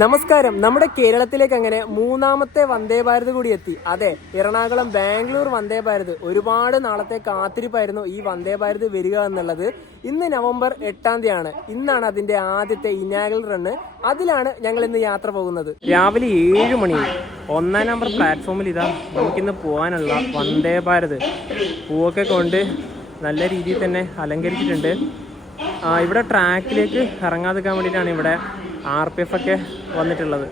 നമസ്കാരം. നമ്മുടെ കേരളത്തിലേക്ക് അങ്ങനെ മൂന്നാമത്തെ വന്ദേ ഭാരത് കൂടി എത്തി. അതെ, എറണാകുളം ബാംഗ്ലൂർ വന്ദേ ഭാരത്. ഒരുപാട് നാളത്തെ കാത്തിരിപ്പായിരുന്നു ഈ വന്ദേ ഭാരത് വരിക എന്നുള്ളത്. ഇന്ന് നവംബർ 8-ാം തീയതിയാണ്. ഇന്നാണ് അതിന്റെ ആദ്യത്തെ ഇനാഗുറൽ റണ്ണ്. അതിലാണ് ഞങ്ങൾ ഇന്ന് യാത്ര പോകുന്നത്. രാവിലെ 7 മണി 1-ാം നമ്പർ പ്ലാറ്റ്ഫോമിൽ ഇതാ നമുക്കിന്ന് പോകാനുള്ള വന്ദേ ഭാരത് പൂവൊക്കെ കൊണ്ട് നല്ല രീതിയിൽ തന്നെ അലങ്കരിച്ചിട്ടുണ്ട്. ഇവിടെ ട്രാക്കിലേക്ക് ഇറങ്ങാതിരിക്കാൻ വേണ്ടിയിട്ടാണ് ഇവിടെ RPF ഒക്കെ വന്നിട്ടുള്ളത്.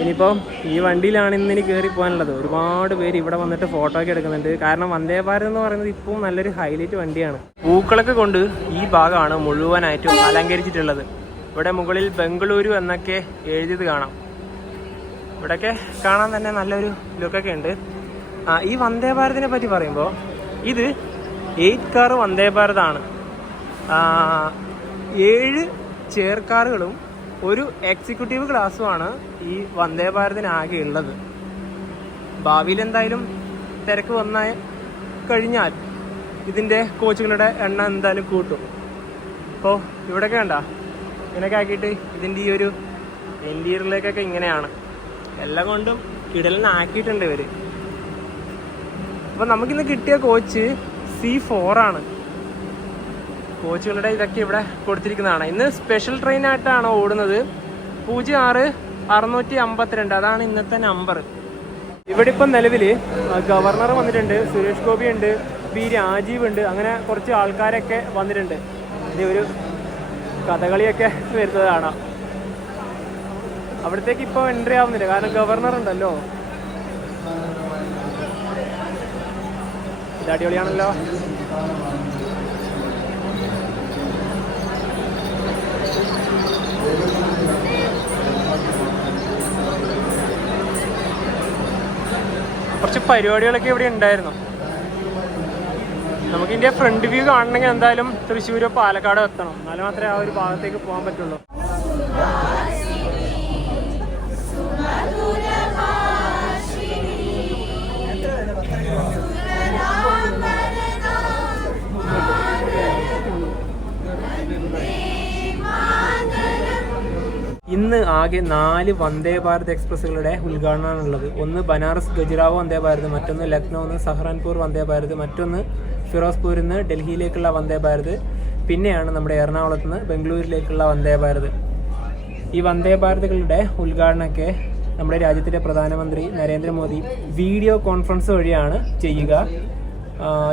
ഇനിയിപ്പോൾ ഈ വണ്ടിയിലാണ് ഇന്നിനി കയറി പോകാനുള്ളത്. ഒരുപാട് പേര് ഇവിടെ വന്നിട്ട് ഫോട്ടോ ഒക്കെ എടുക്കുന്നുണ്ട്. കാരണം വന്ദേ ഭാരത് എന്ന് പറയുന്നത് ഇപ്പോൾ നല്ലൊരു ഹൈലൈറ്റ് വണ്ടിയാണ്. പൂക്കളൊക്കെ കൊണ്ട് ഈ ഭാഗമാണ് മുഴുവനായിട്ടും അലങ്കരിച്ചിട്ടുള്ളത്. ഇവിടെ മുകളിൽ ബംഗളൂരു എന്നൊക്കെ എഴുതിയത് കാണാം. ഇവിടെയൊക്കെ കാണാൻ തന്നെ നല്ലൊരു ലുക്കൊക്കെ ഉണ്ട്. ഈ വന്ദേ ഭാരതിനെ പറ്റി പറയുമ്പോൾ ഇത് 8 കാർ വന്ദേ ഭാരതാണ്. 7 ചെയർ കാറുകളും ഒരു എക്സിക്യൂട്ടീവ് ക്ലാസ്സുമാണ് ഈ വന്ദേ ഭാരതിന് ആകെ ഉള്ളത്. ഭാവിയിൽ എന്തായാലും തിരക്ക് വന്ന കഴിഞ്ഞാൽ ഇതിൻ്റെ കോച്ചുകളുടെ എണ്ണം എന്തായാലും കൂട്ടും. അപ്പോൾ ഇവിടെയൊക്കെ കണ്ട ഇങ്ങനെയൊക്കെ ആക്കിയിട്ട് ഇതിൻ്റെ ഈ ഒരു ഇൻറ്റീരിയറിലേക്കൊക്കെ ഇങ്ങനെയാണ്. എല്ലാം കൊണ്ടും കിടലിനാക്കിയിട്ടുണ്ട് ഇവർ. അപ്പോൾ നമുക്കിന്ന് കിട്ടിയ കോച്ച് C4 ആണ്. കോച്ചുകളുടെ ഇതൊക്കെ ഇവിടെ കൊടുത്തിരിക്കുന്നതാണ്. ഇന്ന് സ്പെഷ്യൽ ട്രെയിനായിട്ടാണ് ഓടുന്നത്. 0652. അതാണ് ഇന്നത്തെ നമ്പർ. ഇവിടെ ഇപ്പം നിലവിൽ ഗവർണർ വന്നിട്ടുണ്ട്, സുരേഷ് ഗോപി ഉണ്ട്, പി രാജീവ് ഉണ്ട്, അങ്ങനെ കുറച്ച് ആൾക്കാരൊക്കെ വന്നിട്ടുണ്ട്. ഇത് ഒരു കഥകളിയൊക്കെ വരുന്നത് കാണാം. അവിടത്തേക്ക് ഇപ്പോൾ എൻട്രി ആവുന്നില്ല, കാരണം ഗവർണർ ഉണ്ടല്ലോ. ഇത് അടിപൊളിയാണല്ലോ. കുറച്ച് പരിപാടികളൊക്കെ ഇവിടെ ഉണ്ടായിരുന്നു. നമുക്കിതിൻ്റെ ഫ്രണ്ട് വ്യൂ കാണണമെങ്കിൽ എന്തായാലും തൃശ്ശൂരോ പാലക്കാടോ എത്തണം. എന്നാലും മാത്രമേ ആ ഒരു ഭാഗത്തേക്ക് പോകാൻ പറ്റുള്ളൂ. ഇന്ന് ആകെ 4 വന്ദേ ഭാരത് എക്സ്പ്രസ്സുകളുടെ ഉദ്ഘാടനമാണുള്ളത്. ഒന്ന് ബനാറസ് ഗജറാവോ വന്ദേ ഭാരത്, മറ്റൊന്ന് ലക്നൌന്ന് സഹറാൻപൂർ വന്ദേ ഭാരത്, മറ്റൊന്ന് ഫിറോസ്പൂരിൽ നിന്ന് ഡൽഹിയിലേക്കുള്ള വന്ദേ ഭാരത്, പിന്നെയാണ് നമ്മുടെ എറണാകുളത്ത് നിന്ന് ബംഗളൂരിലേക്കുള്ള വന്ദേ ഭാരത്. ഈ വന്ദേ ഭാരതുകളുടെ ഉദ്ഘാടനമൊക്കെ നമ്മുടെ രാജ്യത്തിൻ്റെ പ്രധാനമന്ത്രി നരേന്ദ്രമോദി വീഡിയോ കോൺഫറൻസ് വഴിയാണ് ചെയ്യുക.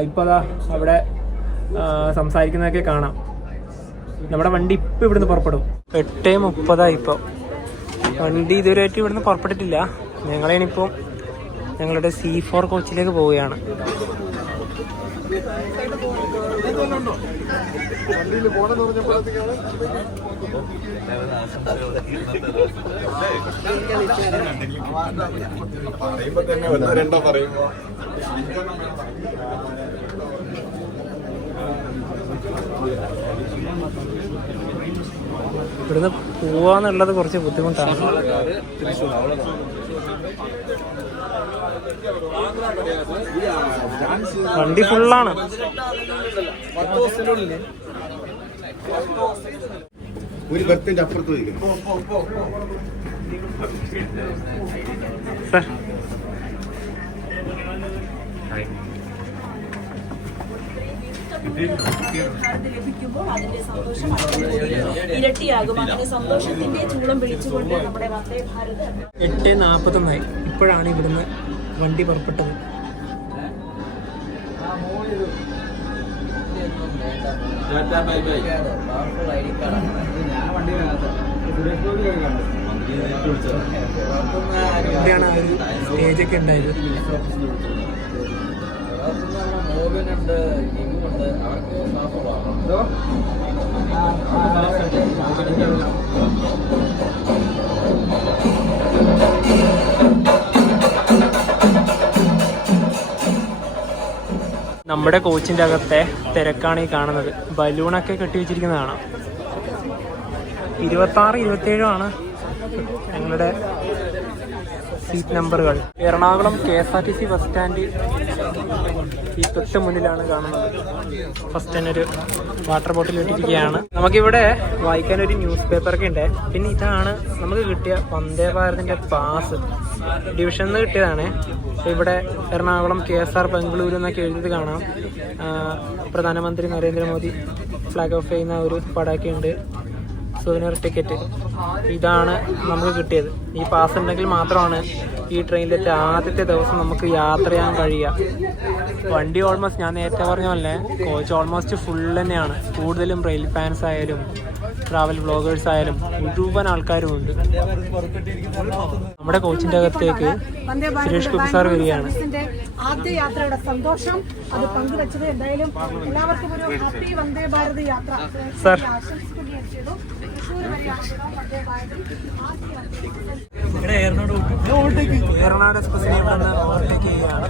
ഇപ്പോൾ അവിടെ സംസാരിക്കുന്നതൊക്കെ കാണാം. നമ്മുടെ വണ്ടി ഇപ്പം ഇവിടുന്ന് പുറപ്പെടും. 8:30 ഇപ്പോൾ. വണ്ടി ഇതുവരെയായിട്ട് ഇവിടുന്ന് പുറപ്പെട്ടിട്ടില്ല. ഞങ്ങളിപ്പോൾ ഞങ്ങളുടെ C4 കോച്ചിലേക്ക് പോവുകയാണ്. ഇവിടുന്ന് പോവാന്നുള്ളത് കുറച്ച് ബുദ്ധിമുട്ടാണ്. വണ്ടി ഫുള്ളാണ്. ഒരു ബർത്തിന്റെ അപ്പുറത്ത് സാർ ലഭിക്കുമ്പോൾ അതിന്റെ സന്തോഷം ഇരട്ടിയാകും. അങ്ങനെ സന്തോഷത്തിന്റെ ചൂളം വിളിച്ചുകൊണ്ട് നമ്മുടെ വന്ദേ ഭാരത് 8:41 ഇപ്പോഴാണ് ഇവിടുന്ന് വണ്ടി പുറപ്പെട്ടത്. ഇവിടെയാണ് ആ ഒരു സ്റ്റേജൊക്കെ ഉണ്ടായത്. നമ്മുടെ കോച്ചിൻ്റെ അകത്തെ തിരക്കാണ് ഈ കാണുന്നത്. ബലൂണൊക്കെ കെട്ടി വെച്ചിരിക്കുന്നതാണ്. 26-27 ഞങ്ങളുടെ സീറ്റ് നമ്പറുകൾ. എറണാകുളം KSRTC ബസ് സ്റ്റാൻഡ് ഈ തൊട്ട് മുന്നിലാണ് കാണുന്നത്. ഫസ്റ്റ് തന്നെ ഒരു വാട്ടർ ബോട്ടിൽ ഇട്ടിരിക്കുകയാണ്. നമുക്കിവിടെ വായിക്കാൻ ഒരു ന്യൂസ് പേപ്പറൊക്കെ ഉണ്ട്. പിന്നെ ഇതാണ് നമുക്ക് കിട്ടിയ വന്ദേ ഭാരതിൻ്റെ പാസ്. ഡിവിഷനിൽ നിന്ന് കിട്ടിയതാണ്. ഇവിടെ എറണാകുളം KSR ബംഗളൂരു എന്നൊക്കെ എഴുതിയത് കാണാം. പ്രധാനമന്ത്രി നരേന്ദ്രമോദി ഫ്ലാഗ് ഓഫ് ചെയ്യുന്ന ഒരു പടമൊക്കെ ഉണ്ട്. സുവനീർ ടിക്കറ്റ് ഇതാണ് നമുക്ക് കിട്ടിയത്. ഈ പാസ് ഉണ്ടെങ്കിൽ മാത്രമാണ് ഈ ട്രെയിനിലെത്തി ആദ്യത്തെ ദിവസം നമുക്ക് യാത്ര ചെയ്യാൻ കഴിയുക. വണ്ടി ഓൾമോസ്റ്റ് ഞാൻ നേരത്തെ പറഞ്ഞ പോലെ കോച്ച് ഓൾമോസ്റ്റ് ഫുൾ തന്നെയാണ്. കൂടുതലും റെയിൽ ഫാൻസ് ആയാലും ട്രാവൽ വ്ളോഗേഴ്സ് ആയാലും മുഴുവൻ ആൾക്കാരും ഉണ്ട്. നമ്മുടെ കോച്ചിന്റെ അകത്തേക്ക് സുരേഷ് ഗോപി സാർ വരികയാണ്. ആദ്യ യാത്രയുടെ സന്തോഷം അത് പങ്കുവെച്ചത്. എന്തായാലും എല്ലാവർക്കും ഒരു ഹാപ്പി വന്ദേ ഭാരത് യാത്ര സാർ. എറണാകുളം എക്സ്പ്രസിനെ ഓവർടേക്ക് ചെയ്യുകയാണ്.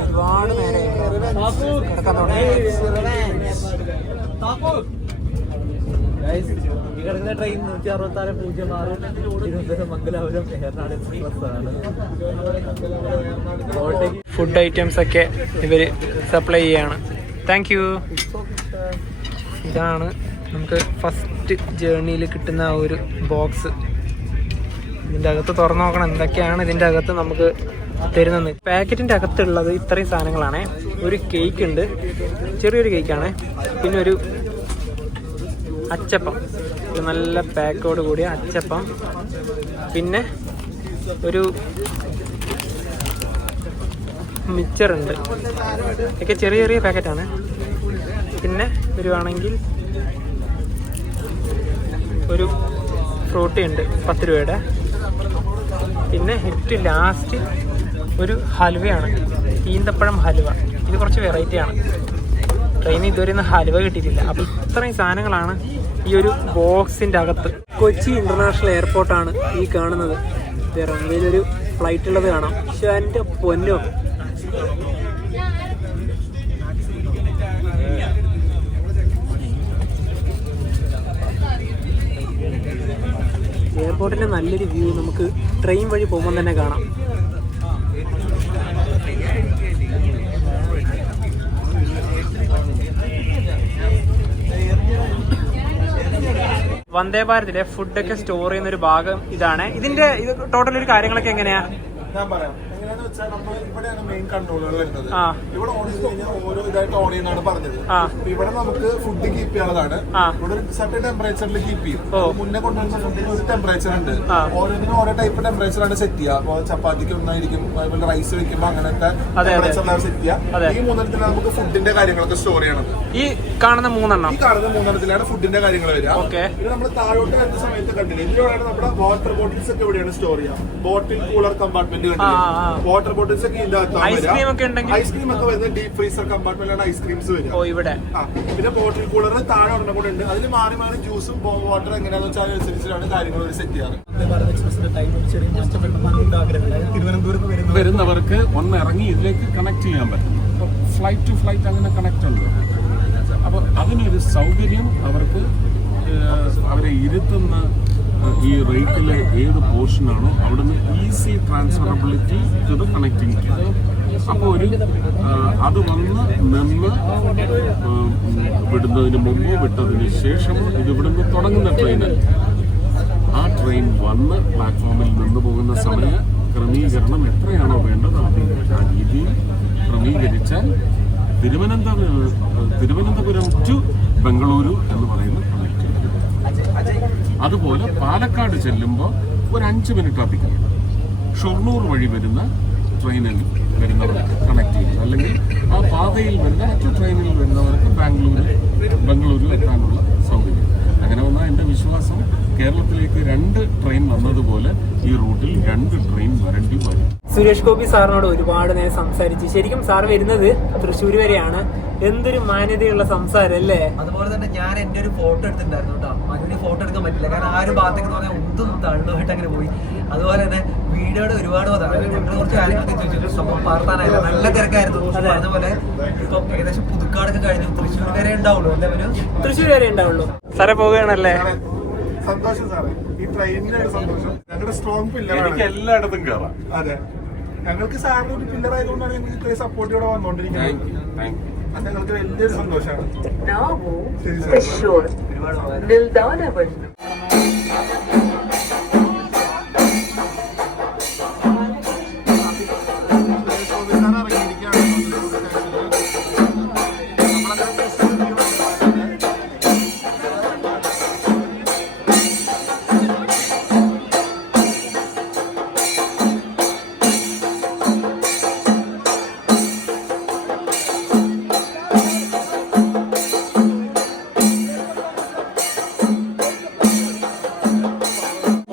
ഒരുപാട് നേരെ കിടക്കാൻ തുടങ്ങി. ഈ കിടക്കുന്ന ട്രെയിൻ 166.06 തിരുവനന്തപുരം മംഗലാപുരം എറണാകുളം എക്സ്പ്രസ് ആണ്. ഫുഡ് ഐറ്റംസ് ഒക്കെ ഇവർ സപ്ലൈ ചെയ്യാണ്. Thank you. ഇതാണ് നമുക്ക് ഫസ്റ്റ് ജേർണിയിൽ കിട്ടുന്ന ഒരു ബോക്സ്. ഇതിൻ്റെ അകത്ത് തുറന്നു നോക്കണം എന്തൊക്കെയാണ് ഇതിൻ്റെ അകത്ത് നമുക്ക് തരുന്നത്. പാക്കറ്റിൻ്റെ അകത്തുള്ളത് ഇത്രയും സാധനങ്ങളാണ്. ഒരു കേക്ക് ഉണ്ട്, ചെറിയൊരു കേക്കാണ്. പിന്നെ ഒരു അച്ചപ്പം, ഒരു നല്ല പാക്കോട് കൂടിയ അച്ചപ്പം. പിന്നെ ഒരു മിച്ചറുണ്ട്. ഒക്കെ ചെറിയ ചെറിയ പാക്കറ്റാണ്. പിന്നെ വരുവാണെങ്കിൽ ഒരു ഫ്രൂട്ടി ഉണ്ട് 10 രൂപയുടെ. പിന്നെ ഏറ്റവും ലാസ്റ്റ് ഒരു ഹൽവയാണ്, ഈന്തപ്പഴം ഹൽവ. ഇത് കുറച്ച് വെറൈറ്റിയാണ്. ട്രെയിനിൽ ഇതുവരെ ഒന്നും ഹൽവ കിട്ടിയിട്ടില്ല. അപ്പോൾ ഇത്രയും സാധനങ്ങളാണ് ഈ ഒരു ബോക്സിൻ്റെ അകത്ത്. കൊച്ചി ഇൻ്റർനാഷണൽ എയർപോർട്ടാണ് ഈ കാണുന്നത്. റൺവേയിലൊരു ഫ്ലൈറ്റ് ഉള്ളത് കാണാം. പക്ഷെ എൻ്റെ പൊന്നോ, എയർപോർട്ടിൻ്റെ നല്ലൊരു വ്യൂ നമുക്ക് ട്രെയിൻ വഴി പോകുമ്പോൾ തന്നെ കാണാം. വന്ദേ ഭാരതിലെ ഫുഡൊക്കെ സ്റ്റോർ ചെയ്യുന്ന ഒരു ഭാഗം ഇതാണ്. ഇതിന്റെ ടോട്ടൽ ഒരു കാര്യങ്ങളൊക്കെ എങ്ങനെയാ? ഞാൻ പറയാം. എങ്ങനെയാന്ന് വെച്ചാൽ നമ്മൾ ഇവിടെയാണ് മെയിൻ കൺട്രോളുകൾ വരുന്നത്. ഇവിടെ ഓൺ ചെയ്ത് കഴിഞ്ഞാൽ ഓരോ ഇതായിട്ട് ഓൺ ചെയ്യുന്നതാണ് പറഞ്ഞത്. ഇവിടെ നമുക്ക് ഫുഡ് കീപ്പ് ചെയ്യാനുള്ളതാണ്. ഇവിടെ ഒരു സർട്ടൻ ടെമ്പറേച്ചറിൽ കീപ്പ് ചെയ്യും. മുന്നേ കൊണ്ടുവരുന്ന ഫുഡിന് ഒരു ടെമ്പറേച്ചർ ഉണ്ട്. ഓരോന്നിനും ഓരോ ടൈപ്പ് ടെമ്പറേച്ചറാണ് സെറ്റ് ചെയ്യുക. അപ്പോൾ ചപ്പാത്തിക്ക് ഒന്നായിരിക്കും, അതുപോലെ റൈസ് വെക്കുമ്പോൾ അങ്ങനത്തെ ടെമ്പറേച്ചറിലാണ് സെറ്റ് ചെയ്യുക. ഈ 3 നമുക്ക് ഫുഡിന്റെ കാര്യങ്ങളൊക്കെ സ്റ്റോർ ചെയ്യണം. ഈ കാണുന്ന 3 ഈ കാണുന്ന 3 ഫുഡിന്റെ കാര്യങ്ങൾ വരിക. പിന്നെ നമ്മൾ താഴോട്ട് വരുന്ന സമയത്ത് കണ്ടില്ല, ഇതിലൂടെയാണ് നമ്മുടെ വാട്ടർ ബോട്ടിൽസ് ഒക്കെ ഇവിടെയാണ് സ്റ്റോർ ചെയ്യുക. ബോട്ടിൽ കൂളർ കമ്പാർട്ട്മെന്റ് കണ്ടില്ല. വാട്ടർ ബോട്ടിൽസ് ഒക്കെ ഐസ്ക്രീം ഒക്കെ ഉണ്ടെങ്കിൽ ഐസ്ക്രീം ഒക്കെ വരുന്നത് ഡീപ് ഫ്രീസർ കമ്പാർട്ട്മെന്റിലാണ് ഐസ്ക്രീംസ് വരിക. ഇവിടെ പിന്നെ ബോട്ടിൽ കൂളർ താഴെ ഒരെണ്ണം കൂടെ ഉണ്ട്. അതിൽ മാറി മാറി ജ്യൂസും വാട്ടർ എങ്ങനെയാണെന്ന് വെച്ചാൽ അനുസരിച്ചിട്ടാണ് കാര്യങ്ങൾ സെറ്റ് ചെയ്യാറ്. തിരുവനന്തപുരത്ത് വരുന്നവർക്ക് ഒന്ന് ഇറങ്ങി ഇതിലേക്ക് കണക്ട് ചെയ്യാൻ പറ്റും. ഫ്ലൈറ്റ് ടു ഫ്ലൈറ്റ് അങ്ങനെ കണക്ട് ഉണ്ട്. അപ്പോൾ അതിനൊരു സൗകര്യം അവർക്ക് അവരെ ഇരുത്തുന്ന ഈ റേറ്റിലെ ഏത് പോർഷനാണോ അവിടുന്ന് easy transferability to the connecting. അപ്പോൾ ഒരു അത് വന്ന് നിന്ന് വിടുന്നതിന് മുമ്പോ വിട്ടതിന് ശേഷമോ ഇത് ഇവിടുന്ന് തുടങ്ങുന്ന ട്രെയിനല്ല. ആ ട്രെയിൻ വന്ന് പ്ലാറ്റ്ഫോമിൽ നിന്ന് പോകുന്ന സമയ ക്രമീകരണം എത്രയാണോ വേണ്ടത് ആ രീതിയിൽ ക്രമീകരിച്ചാൽ തിരുവനന്തപുരം ടു ബംഗളൂരു എന്ന് പറയുന്ന കണക്റ്റിംഗ്. അതുപോലെ പാലക്കാട് ചെല്ലുമ്പോൾ ഒരു 5 മിനിറ്റ് അധികം ഷൊർണൂർ വഴി വരുന്ന ട്രെയിനിൽ വരുന്നവർക്ക് കണക്ട് ചെയ്യും. അല്ലെങ്കിൽ ആ പാതയിൽ വരുന്ന മറ്റു ട്രെയിനിൽ വരുന്നവർക്ക് ബംഗളൂരു എത്താനുള്ള സൗകര്യം. അങ്ങനെ വന്നാൽ എൻ്റെ വിശ്വാസം കേരളത്തിലേക്ക് 2 ട്രെയിൻ വന്നതുപോലെ ഈ റൂട്ടിൽ 2 ട്രെയിൻ വരേണ്ടി വരും. സുരേഷ് ഗോപി സാറിനോട് ഒരുപാട് നേരം സംസാരിച്ചു. ശരിക്കും സാർ വരുന്നത് തൃശ്ശൂർ വരെയാണ്. എന്തൊരു മാന്യതയുള്ള സംസാരം അല്ലേ? അതുപോലെ തന്നെ ഞാൻ എൻ്റെ ഒരു ഫോട്ടോ എടുത്തിട്ടുണ്ടായിരുന്നു കേട്ടോ. അതിന് ഫോട്ടോ എടുക്കാൻ പറ്റില്ല, കാരണം ആ ഒരു ഭാഗത്തേക്ക് പറഞ്ഞാൽ ഒന്നും തള്ളുമായിട്ട് അങ്ങനെ പോയി. അതുപോലെ തന്നെ വീഡിയോയുടെ ഒരുപാട് ഞങ്ങൾ കുറച്ച് കാര്യങ്ങളൊക്കെ ചോദിച്ചു. സംഭവം പാർത്താനായില്ല, നല്ല തിരക്കായിരുന്നു. അതുപോലെ ഇപ്പം ഏകദേശം പുതുക്കാടൊക്കെ കഴിഞ്ഞു. തൃശ്ശൂർ വരെ ഉണ്ടാവുള്ളൂ. എല്ലാവരും തൃശ്ശൂർ വരെ ഉണ്ടാവുള്ളൂ. സാറേ പോവുകയാണല്ലേ? സന്തോഷം സാറേ, ഈ ട്രെയിനിന്റെ ഒരു സന്തോഷം ഞങ്ങളുടെ സ്ട്രോങ് എനിക്ക് പില്ലറാണ്. എല്ലായിടത്തും കയറാം. അതെ, ഞങ്ങൾക്ക് സാറിന് ഒരു പില്ലർ ആയതുകൊണ്ടാണ് ഞങ്ങൾക്ക് ഇത്രയും സപ്പോർട്ട് ഇവിടെ വന്നുകൊണ്ടിരിക്കുന്നത്. അത് ഞങ്ങൾക്ക് വലിയൊരു സന്തോഷമാണ്.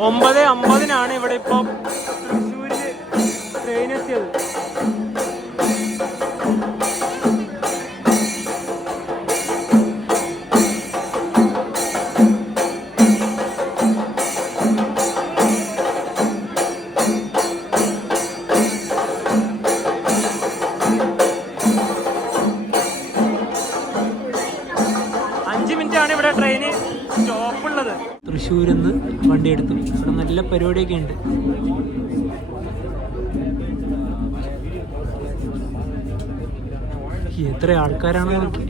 ഒമ്പത് 50 ഇവിടെ ഇപ്പം തൃശ്ശൂരില് ട്രെയിൻ എത്തിയത്. ഇവിടെ ട്രെയിന് സ്റ്റോപ്പുള്ളത്. തൃശ്ശൂരിൽ നിന്ന് വണ്ടി എടുത്തു. ഇവിടെ നല്ല പരിപാടിയൊക്കെ ഉണ്ട്. എത്ര ആൾക്കാരാണ് നോക്കി.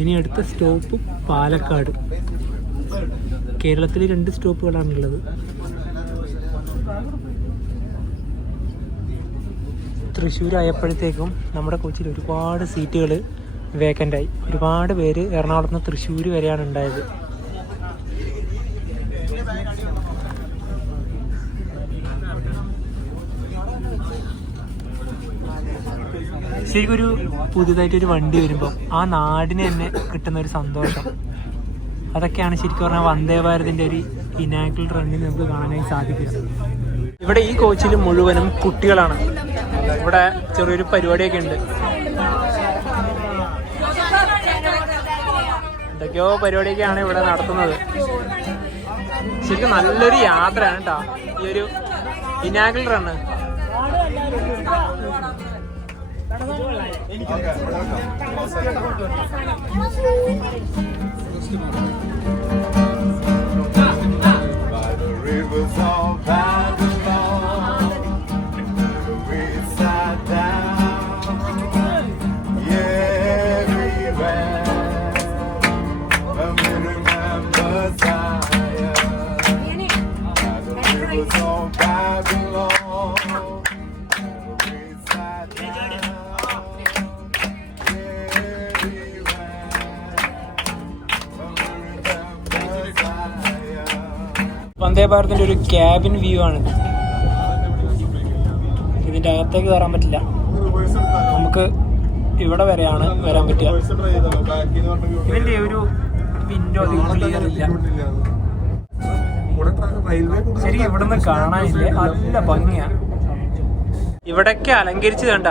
ഇനി അടുത്ത സ്റ്റോപ്പ് പാലക്കാട്. കേരളത്തിൽ 2 സ്റ്റോപ്പുകളാണുള്ളത്. തൃശ്ശൂരായപ്പോഴത്തേക്കും നമ്മുടെ കോച്ചിൽ ഒരുപാട് സീറ്റുകൾ വേക്കൻ്റായി. ഒരുപാട് പേര് എറണാകുളത്ത് നിന്ന് തൃശ്ശൂർ വരെയാണ് ഉണ്ടായത്. ശരിക്കും ഒരു പുതുതായിട്ടൊരു വണ്ടി വരുമ്പോൾ ആ നാടിന് തന്നെ കിട്ടുന്ന ഒരു സന്തോഷം, അതൊക്കെയാണ് ശരിക്കും പറഞ്ഞാൽ വന്ദേ ഭാരതിൻ്റെ ഒരു ഇനാഗുറൽ റണ്ണിൽ നമുക്ക് കാണാനായി സാധിക്കുന്നത്. ഇവിടെ ഈ കോച്ചിൽ മുഴുവനും കുട്ടികളാണ്. ഇവിടെ ചെറിയൊരു പരിപാടിയൊക്കെ ഉണ്ട്. എന്തൊക്കെയോ പരിപാടിയൊക്കെയാണ് ഇവിടെ നടത്തുന്നത്. ശരിക്കും നല്ലൊരു യാത്രയാണ് കേട്ടോ ഈ ഒരു ഇനാഗുറൽ റണ്ണ്. വന്ദേ ഭാരതിന്റെ ഒരു ക്യാബിൻ വ്യൂ ആണ്. ഇതിന്റെ അകത്തേക്ക് കയറാൻ പറ്റില്ല. നമുക്ക് ഇവിടെ വരെയാണ് വരാൻ പറ്റുക. ഇതിന്റെ ഒരു വിൻഡോ ക്ലിയർ ഇല്ല. ശരി, ഇവിടുന്ന് കാണാനില്ല. നല്ല ഭംഗിയാണ്. ഇവിടൊക്കെ അലങ്കരിച്ച് കണ്ട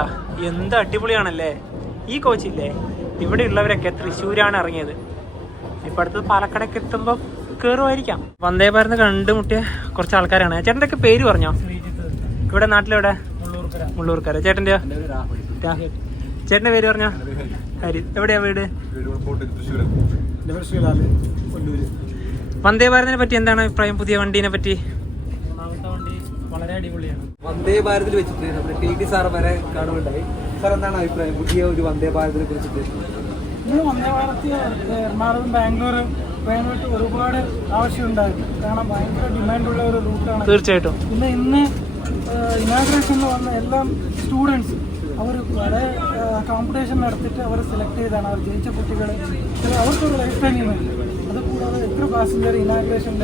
എന്ത് അടിപൊളിയാണല്ലേ. ഈ കോച്ചില്ലേ, ഇവിടെ ഉള്ളവരൊക്കെ തൃശ്ശൂരാണ് ഇറങ്ങിയത്. ഇപ്പൊ അടുത്തത് പാലക്കാടൊക്കെ എത്തുമ്പോൾ കയറുമായിരിക്കാം. വന്ദേ ഭാരത് കണ്ടുമുട്ടിയ കുറച്ച് ആൾക്കാരാണ്. ചേട്ടൻ്റെ ഒക്കെ പേര് പറഞ്ഞോ? ഇവിടെ നാട്ടിലെവിടെ? മുള്ളൂർക്കര. ചേട്ടൻ്റെയോ? രാഹുൽ. ചേട്ടൻ്റെ പേര് പറഞ്ഞോ? ഹരി. എവിടെയാ വീട്? വന്ദേ ഭാരതിനെ പറ്റി എന്താണ് അഭിപ്രായം? പുതിയ വണ്ടീനെ പറ്റി? വളരെ അടിപൊളിയാണ്. വന്ദേ ഭാരതിൽ വെച്ചിട്ട് നമ്മുടെ ടി സാർ വരെ കാണുന്നുണ്ടായി. സാർ എന്താണ് അഭിപ്രായം പുതിയ ഒരു വന്ദേ ഭാരതിനെ കുറിച്ചിട്ട്? വന്ദേ ഭാരത് എറണാകുളം ബാംഗ്ലൂർ ട്രെയിനായിട്ട് ഒരുപാട് ആവശ്യമുണ്ടായിരുന്നു. കാരണം ഭയങ്കര ഡിമാൻഡുള്ള ഒരു റൂട്ടാണ്. തീർച്ചയായിട്ടും. പിന്നെ ഇന്ന് ഇനാഗ്രേഷനിൽ വന്ന എല്ലാ സ്റ്റുഡൻസ് അവർ വളരെ കോമ്പറ്റീഷൻ നടത്തിയിട്ട് അവർ സെലക്ട് ചെയ്താണ്. അവർ ജയിച്ച കുട്ടികൾ അവർക്കൊരു ലൈഫ് ടൈം ഉണ്ട്. അതുകൂടാതെ എത്ര പാസഞ്ചർ ഇനാഗ്രേഷനിൽ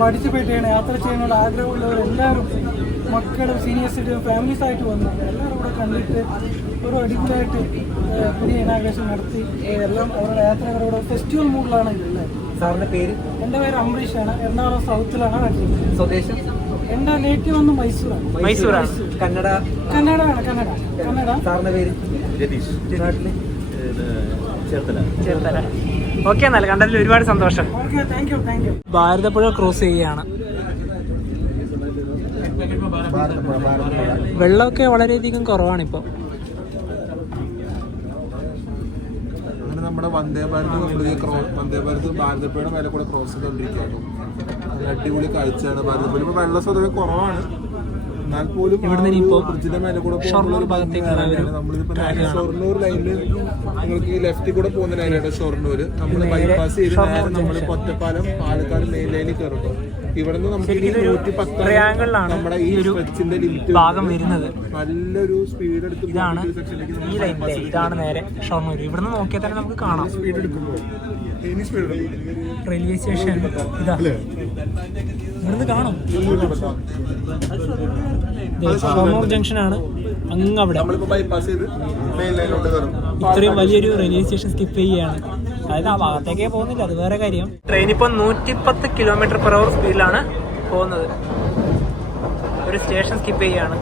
പാർട്ടിസിപ്പേറ്റ് ചെയ്യണം, യാത്ര ചെയ്യാനുള്ള ആഗ്രഹമുള്ളവരെല്ലാവരും മക്കളും സീനിയർ സിറ്റിസൺ ഫാമിലീസായിട്ട് വന്നു. എല്ലാവരും കൂടെ കണ്ടിട്ട് ഒരു അടിപൊളിയായിട്ട് പുതിയ ഇനാഗ്രേഷൻ നടത്തി എല്ലാം അവരുടെ യാത്രക്കാരോട് ഫെസ്റ്റിവൽ മൂഡിലാണ് ഇതുള്ളത്. സാറിന്റെ പേര്? എൻ്റെ പേര് അംബരീഷാണ്. എറണാകുളം സൗത്തിലാണ് പഠിച്ചത്. സ്വദേശം? എൻ്റെ നേറ്റീവ് വന്ന് മൈസൂരാണ്. മൈസൂരാണ്. കന്നഡയാണ്. കന്നഡ. സാറിന്റെ പേര്? രതീഷ്. നാട്ടില്? ചേർത്തല. ഓക്കെ, എന്നാൽ കണ്ടതിൽ ഒരുപാട് സന്തോഷം. Okay, thank you. Bharathapuzha cross ചെയ്യുകയാണ്. വെള്ളമൊക്കെ വളരെയധികം കുറവാണിപ്പോൾ. നമ്മുടെ വന്ദേ ഭാരത് വന്ദേ ഭാരത് ഭാരതപ്പുഴയുടെ മേലെ കൂടെ ക്രോസ് ചെയ്തുകൊണ്ടിരിക്കുകയാണ്. നല്ല അടിപൊളി കാഴ്ചയാണ്. ഭാരതപ്പുഴ ഇപ്പൊ വെള്ളം സ്വതവേ കുറവാണ്, എന്നാൽ പോലും ബ്രിഡ്ജിന്റെ മേലെ കൂടെ ഷൊർണൂർ ലൈനിൽ നിങ്ങൾക്ക് ലെഫ്റ്റിൽ കൂടെ പോകുന്ന ലൈനാണ് ഷൊർണൂർ. നമ്മൾ ബൈപ്പാസ് ചെയ്ത് നേരെ നമ്മൾ ഒറ്റപ്പാലം പാലക്കാട് മെയിൻ ലൈനിൽ കയറട്ടോ. ഇവിടെ നിന്ന് നമുക്ക് 110 നമ്മുടെ ഈ സ്ട്രെച്ചിന്റെ ലിമിറ്റ് ഭാഗം വരുന്നത്. നല്ലൊരു സ്പീഡ് എടുത്ത് ഇതാണ് ഈ ലൈനിലെ, ഇതാണ് നേരെ ഷൊർണൂർ. ഇവിടുന്ന് നോക്കിയാൽ തന്നെ നമുക്ക് കാണാം സ്പീഡ് എടുക്കുമ്പോൾ ഇനി സ്പീഡ് റെയിൽവേ സ്റ്റേഷൻ. ഇതാ ഇവിടുന്ന് കാണും. ഷൊർണൂർ ജംഗ്ഷനാണ് അങ്ങ് അവിടെ. നമ്മളിപ്പോ ബൈപ്പാസ് ചെയ്ത് മെയിൻ ലൈനിലോട്ട് കയറും. ഇത്രയും വലിയൊരു റെയിൽവേ സ്റ്റേഷൻ സ്കിപ്പ് ചെയ്യുകയാണ്. അതായത് ആ ഭാഗത്തേക്കേ പോകുന്നില്ല, അത് വേറെ കാര്യം. ട്രെയിൻ ഇപ്പോൾ 110 km/h സ്പീഡിലാണ് പോകുന്നത്. ഒരു സ്റ്റേഷൻ സ്കിപ്പ് ചെയ്യുകയാണ്.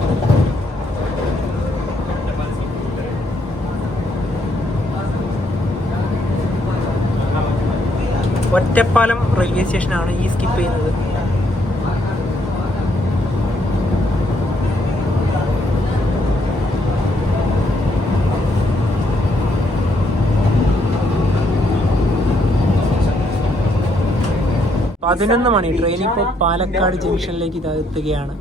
ഒറ്റപ്പാലം റെയിൽവേ സ്റ്റേഷനാണ് ഈ സ്കിപ്പ് ചെയ്യുന്നത്. മണി ട്രെയിൻ ഇപ്പോൾ പാലക്കാട് ജംഗ്ഷനിലേക്ക് എത്തുകയാണ്.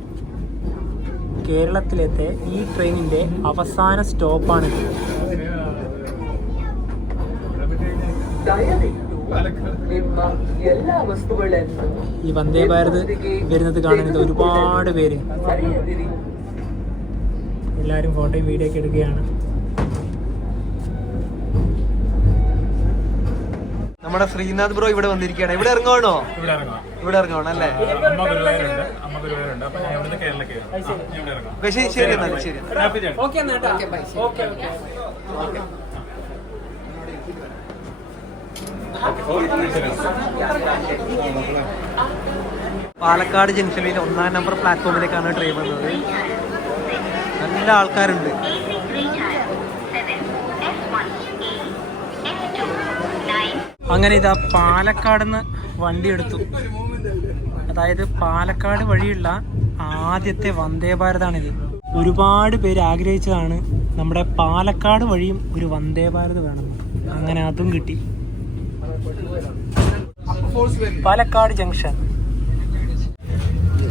കേരളത്തിലത്തെ ഈ ട്രെയിനിന്റെ അവസാന സ്റ്റോപ്പാണിത്. ഈ വന്ദേ ഭാരത് വരുന്നത് കാണുന്നത് ഒരുപാട് പേര്, എല്ലാവരും ഫോട്ടോയും വീഡിയോ ഒക്കെ എടുക്കുകയാണ്. നമ്മുടെ ശ്രീനാഥ് ബ്രോ ഇവിടെ വന്നിരിക്കുകയാണ്. ഇവിടെ ഇറങ്ങുവാണോ? ഇവിടെ ഇറങ്ങുവാണ് അല്ലേ? ശരി എന്നാൽ ശരി. പാലക്കാട് ജംഗ്ഷനിൽ 1-ാം നമ്പർ പ്ലാറ്റ്ഫോമിലേക്കാണ് ട്രെയിൻ വന്നത്. നല്ല ആൾക്കാരുണ്ട്. അങ്ങനെ ഇതാ പാലക്കാട് നിന്ന് വണ്ടി എടുത്തു. അതായത് പാലക്കാട് വഴിയുള്ള ആദ്യത്തെ വന്ദേ ഭാരതാണിത്. ഒരുപാട് പേര് ആഗ്രഹിച്ചതാണ് നമ്മുടെ പാലക്കാട് വഴിയും ഒരു വന്ദേ ഭാരത് വേണമെന്ന്. അങ്ങനെ അതും കിട്ടി. പാലക്കാട് ജംഗ്ഷൻ.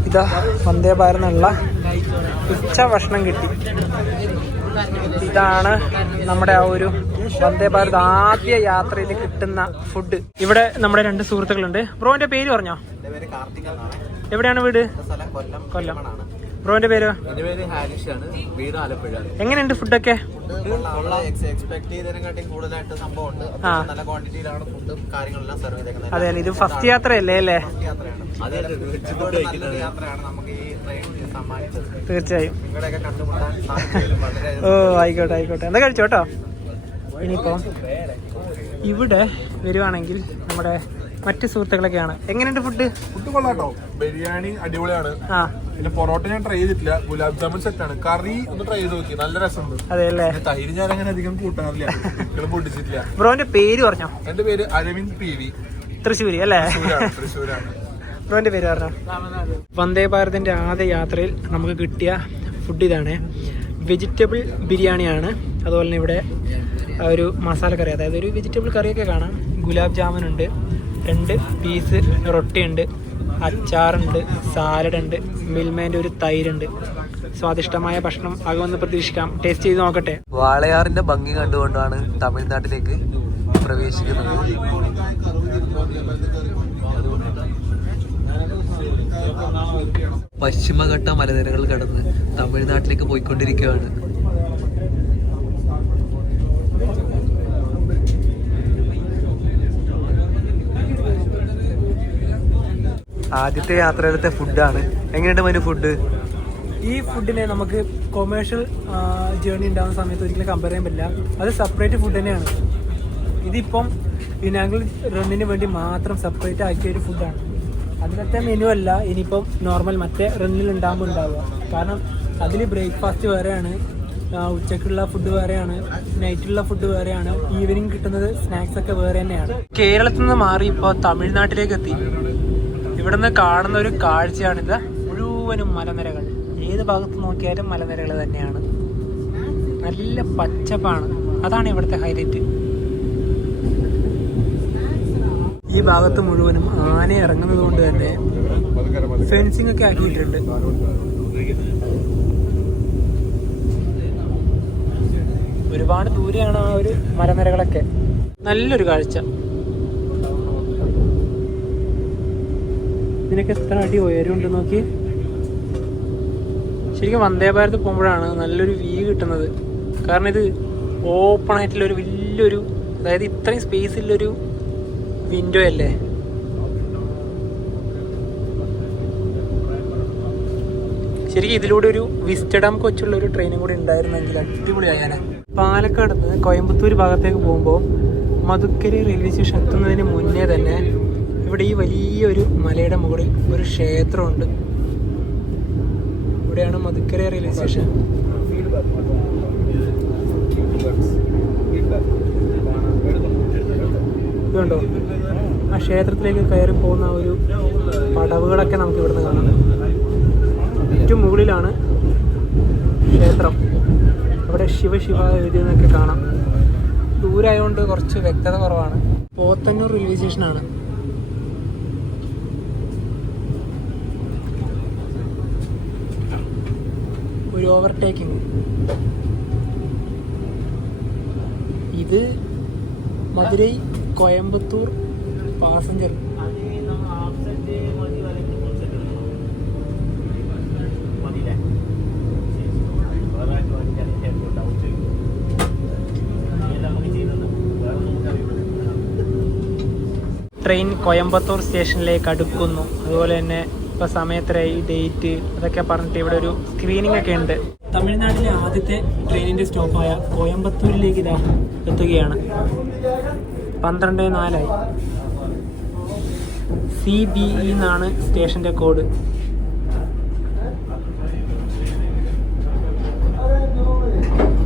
ഇതാ വന്ദേ ഭാരതിനുള്ള ഉച്ച ഭക്ഷണം കിട്ടി. ഇതാണ് നമ്മുടെ ആ ഒരു വന്ദേ ഭാരത് ആദ്യ യാത്രയിൽ കിട്ടുന്ന ഫുഡ്. ഇവിടെ നമ്മുടെ 2 സുഹൃത്തുക്കളുണ്ട്. ബ്രോന്റെ പേര് പറഞ്ഞോ? എവിടെയാണ് വീട്? കൊല്ലം. ബ്രോന്റെ പേരോ? എങ്ങനെയുണ്ട് ഫുഡൊക്കെ? അതെ, ഇത് ഫസ്റ്റ് യാത്രയല്ലേ അല്ലേ? തീർച്ചയായും. ഓ ആയിക്കോട്ടെ. എന്താ കഴിച്ചോട്ടോ. ഇനിയിപ്പോ ഇവിടെ വരുവാണെങ്കിൽ നമ്മുടെ മറ്റു സുഹൃത്തുക്കളൊക്കെയാണ്. എങ്ങനെയുണ്ട് ഫുഡ്? ഫുഡ് കൊള്ളാട്ടോ. ബിരിയാണി അടിപൊളിയാണ്. പിന്നെ പൊറോട്ട ഞാൻ ട്രൈ ചെയ്തിട്ടില്ല. ഗുലാബ് ജാമുൻ സെറ്റാണ്. കറി ഒന്ന് ട്രൈ ചെയ്ത് നോക്കി, നല്ല രസമുണ്ട്. അതെയല്ലേ? തൈര് ഞാൻ അങ്ങനെ അധികം കൂട്ടാറില്ല, പൊട്ടിച്ചിട്ടില്ല. ബ്രോന്റെ പേര് പറഞ്ഞോ? എന്റെ പേര് അരവിന്ദ് PV, തൃശ്ശൂര് അല്ലേ? തൃശ്ശൂരാണ്. ബ്രോന്റെ പേര് പറഞ്ഞോ? വന്ദേ ഭാരതിന്റെ ആദ്യ യാത്രയിൽ നമുക്ക് കിട്ടിയ ഫുഡ് ഇതാണ്. വെജിറ്റബിൾ ബിരിയാണിയാണ്. അതുപോലെ തന്നെ ഇവിടെ ഒരു മസാല കറി, അതായത് ഒരു വെജിറ്റബിൾ കറിയൊക്കെ കാണാം. ഗുലാബ് ജാമുൻ ഉണ്ട്, 2 പീസ് റൊട്ടിയുണ്ട്, അച്ചാറുണ്ട്, സാലഡ് ഉണ്ട്, മിൽമേൻ്റെ ഒരു തൈരുണ്ട്. സ്വാദിഷ്ടമായ ഭക്ഷണം ആകുമെന്ന് പ്രതീക്ഷിക്കാം. ടേസ്റ്റ് ചെയ്ത് നോക്കട്ടെ. വാളയാറിന്റെ ഭംഗി കണ്ടുകൊണ്ടാണ് തമിഴ്നാട്ടിലേക്ക് പ്രവേശിക്കുന്നത്. പശ്ചിമഘട്ട മലനിരകൾ കടന്ന് തമിഴ്നാട്ടിലേക്ക് പോയിക്കൊണ്ടിരിക്കുകയാണ്. ആദ്യത്തെ യാത്രയിലത്തെ ഫുഡാണ്. എങ്ങനെയുണ്ട് മനു ഫുഡ്? ഈ ഫുഡിനെ നമുക്ക് കൊമേഴ്ഷ്യൽ ജേർണി ഉണ്ടാകുന്ന സമയത്ത് ഒരിക്കലും കമ്പയർ ചെയ്യാൻ പറ്റില്ല. അത് സെപ്പറേറ്റ് ഫുഡ് തന്നെയാണ്. ഇതിപ്പം ഞങ്ങൾ റണ്ണിന് വേണ്ടി മാത്രം സെപ്പറേറ്റ് ആക്കിയ ഒരു ഫുഡാണ്. അതിനകത്തെ മെനു അല്ല ഇനിയിപ്പം നോർമൽ മറ്റേ റണ്ണിൽ ഉണ്ടാകുമ്പോൾ ഉണ്ടാവുക. കാരണം അതിൽ ബ്രേക്ക്ഫാസ്റ്റ് വേറെയാണ്, ഉച്ചക്കുള്ള ഫുഡ് വേറെയാണ്, നൈറ്റിലുള്ള ഫുഡ് വേറെയാണ്, ഈവനിങ് കിട്ടുന്നത് സ്നാക്സ് ഒക്കെ വേറെ തന്നെയാണ്. കേരളത്തിൽ നിന്ന് മാറി ഇപ്പോൾ തമിഴ്നാട്ടിലേക്ക് എത്തി. ഇവിടുന്ന് കാണുന്ന ഒരു കാഴ്ചയാണിത്. മുഴുവനും മലനിരകൾ. ഏത് ഭാഗത്ത് നോക്കിയാലും മലനിരകൾ തന്നെയാണ്. നല്ല പച്ചപ്പാണ്. അതാണ് ഇവിടുത്തെ ഹൈലൈറ്റ്. ഈ ഭാഗത്ത് മുഴുവനും ആന ഇറങ്ങുന്നത് കൊണ്ട് തന്നെ ഫെൻസിങ് ഒക്കെ ആക്കിയിട്ടുണ്ട്. ഒരുപാട് ദൂരെയാണ് ആ ഒരു മരനിരകളൊക്കെ. നല്ലൊരു കാഴ്ച. ഇതിനൊക്കെ എത്ര അടി ഉയരമുണ്ട് നോക്കി. ശരിക്കും വന്ദേ ഭാരത് പോകുമ്പോഴാണ് നല്ലൊരു വ്യൂ കിട്ടുന്നത്. കാരണം ഇത് ഓപ്പൺ ആയിട്ടുള്ളൊരു വലിയൊരു, അതായത് ഇത്രയും സ്പേസിലൊരു വിൻഡോ അല്ലേ. ശരിക്കും ഇതിലൂടെ ഒരു വിസ്റ്റഡാം കൊച്ചുള്ള ഒരു ട്രെയിനും കൂടി ഉണ്ടായിരുന്നെങ്കിൽ അടിപൊളിയായാലേ. പാലക്കാട് നിന്ന് കോയമ്പത്തൂർ ഭാഗത്തേക്ക് പോകുമ്പോൾ മധുക്കരി റെയിൽവേ സ്റ്റേഷൻ എത്തുന്നതിന് മുന്നേ തന്നെ ഇവിടെ ഈ വലിയൊരു മലയുടെ മുകളിൽ ഒരു ക്ഷേത്രമുണ്ട്. ഇവിടെയാണ് മധുക്കരി റെയിൽവേ സ്റ്റേഷൻ. ഇതുണ്ടോ, ആ ക്ഷേത്രത്തിലേക്ക് കയറി പോകുന്ന ഒരു പടവുകളൊക്കെ നമുക്ക് ഇവിടുന്ന് കാണാം. ഏറ്റവും മുകളിലാണ് ക്ഷേത്രം. അവിടെ ശിവ എഴുതിയെന്നൊക്കെ കാണാം. ദൂരമായതുകൊണ്ട് കുറച്ച് വ്യക്തത കുറവാണ്. പോത്തന്നൂർ റെയിൽവേ സ്റ്റേഷനാണ്. ഒരു ഓവർടേക്കിംഗ്. ഇത് മധുരൈ കോയമ്പത്തൂർ പാസഞ്ചർ. ട്രെയിൻ കോയമ്പത്തൂർ സ്റ്റേഷനിലേക്ക് അടുക്കുന്നു. അതുപോലെ തന്നെ ഇപ്പോൾ സമയത്തിനായി ഡേറ്റ് അതൊക്കെ പറഞ്ഞിട്ട് ഇവിടെ ഒരു സ്ക്രീനിങ് ഒക്കെ ഉണ്ട്. തമിഴ്നാട്ടിലെ ആദ്യത്തെ ട്രെയിനിൻ്റെ സ്റ്റോപ്പായ കോയമ്പത്തൂരിലേക്ക് ഇതാ എത്തുകയാണ്. 12:04 CBE എന്നാണ് സ്റ്റേഷൻ്റെ കോഡ്.